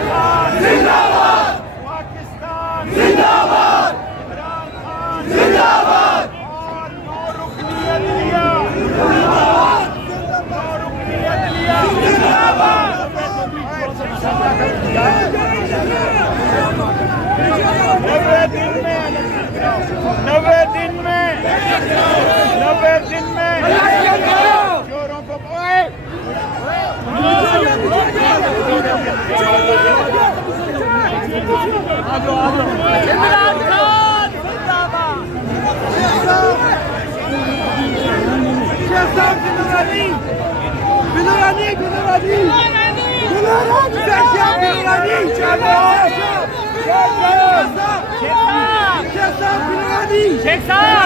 खान जिंदाबाद, पाकिस्तान जिंदाबाद, इमरान खान जिंदाबाद, और नौ रुकनियत लिया जिंदाबाद, नौ रुकनियत लिया जिंदाबाद। 90 दिन में चोरों को इमरान खान जिंदाबाद, शेख साहब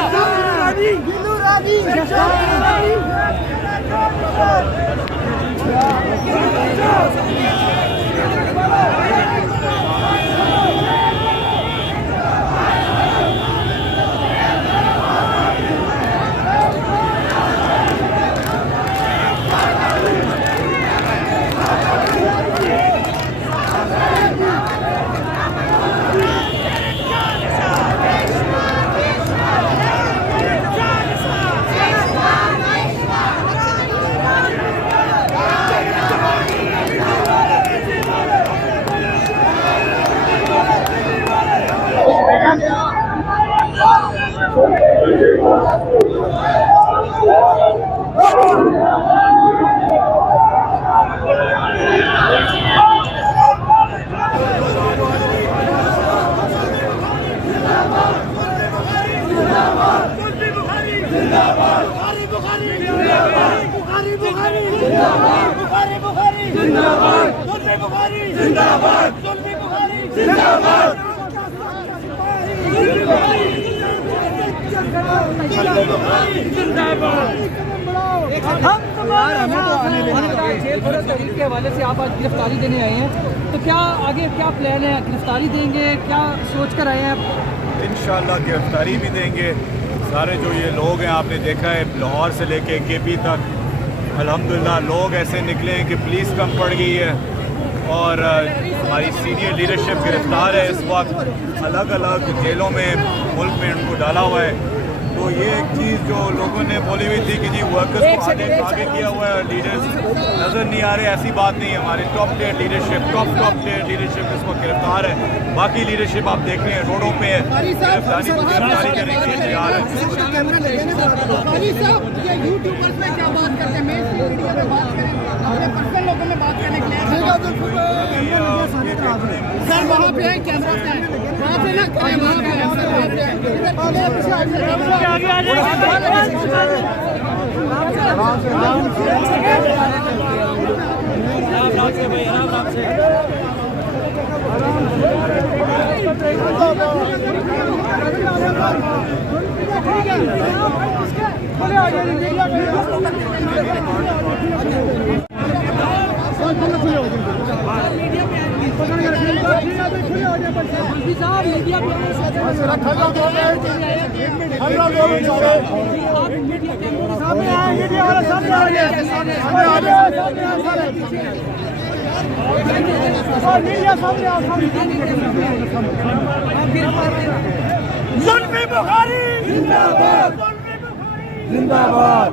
तहरीर के हवाले से आप आज गिरफ्तारी देने आए हैं, तो क्या आगे क्या प्लान है? गिरफ्तारी देंगे, क्या सोच कर आए हैं आप? इंशाल्लाह गिरफ्तारी भी देंगे। सारे जो ये लोग हैं आपने देखा है लाहौर से लेके केपी तक अल्हम्दुलिल्लाह लोग ऐसे निकले हैं कि पुलिस कम पड़ गई है और हमारी सीनियर लीडरशिप गिरफ्तार है। इस वक्त अलग अलग जेलों में मुल्क में उनको डाला हुआ है। तो ये एक चीज़ जो लोगों ने बोली हुई थी कि जी वर्कर्स को आगे किया हुआ है और लीडर्स नज़र नहीं आ रहे, ऐसी बात नहीं है। हमारी टॉप टियर लीडरशिप इस वक्त गिरफ्तार है। बाकी लीडरशिप आप देख रहे हैं रोडों पे है, गिरफ्तारी करने के लिए तैयार है। सर वहाँ पे है कैमरा, वहाँ पे ना जुल्फी बुखारी जिंदाबाद, जिंदाबाद।